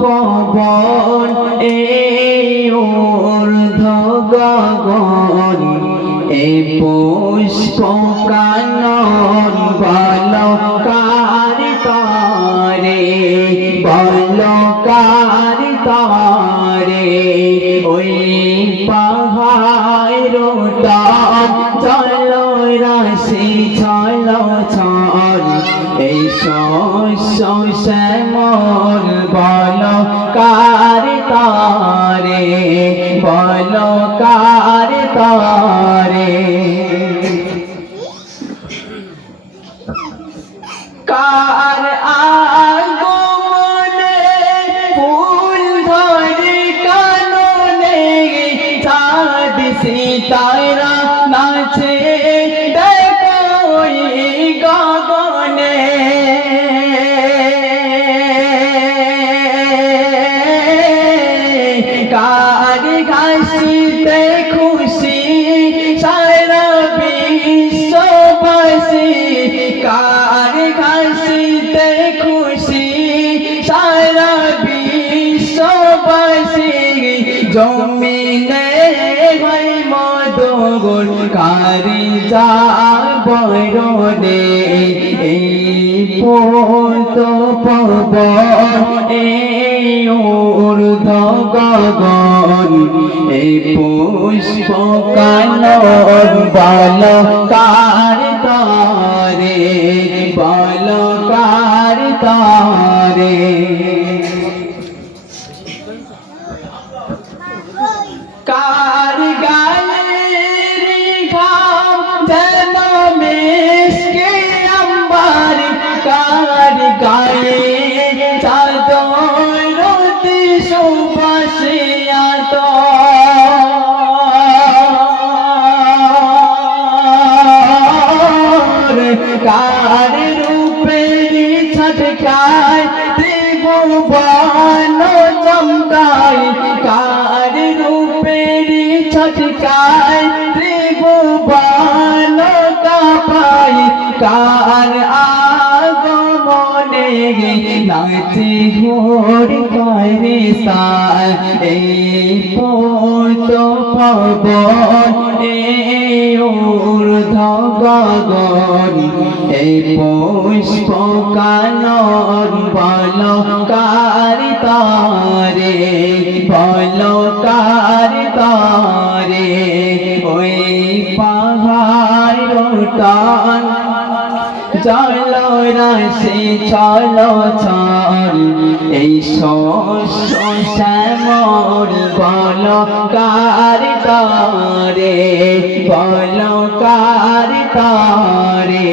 পবন এই ঊর্ধ্ব গগন এই পুষ্প কানন বলকার তারে বলকার তারে ওই পাহাড়টা চলো রাশি চলো চল এই শ্যামল বলকার তারে বলকার তারে কার আগমনে ফুল ধরে কাননে চাঁদ সিতারা নাচে দেখো গগনে কার হাসিতে খুশি সারা বিশ্ববাসী কার হাসিতে খুশি সারা বিশ্ববাসী জমিনে হয় মধুর কারি যা বরণে এই পত পবন এই ঊর্ধ্ব গগন এই পুষ্প কানন বলকার তারে বলকার তারে কার গায়ের ঘাম যেন মিশকে আম্বার কার গায়ে চাদর অতি সুবাসে আতর কার রূপের ছটকায় ত্রিভুবন চমকায় কার রূপের ছটকায় ত্রিভুবন কাঁপায় কার আগমনে নাচে ঘোর করে সার এই পত পবন এই ঊর্ধ্ব গগন এই পুষ্প কানন বলকার তারে বলকার তারে ওই পাহাড়টা চলো রাশি চলো চল এই শ্যামল বলকার তারে বলকার তারে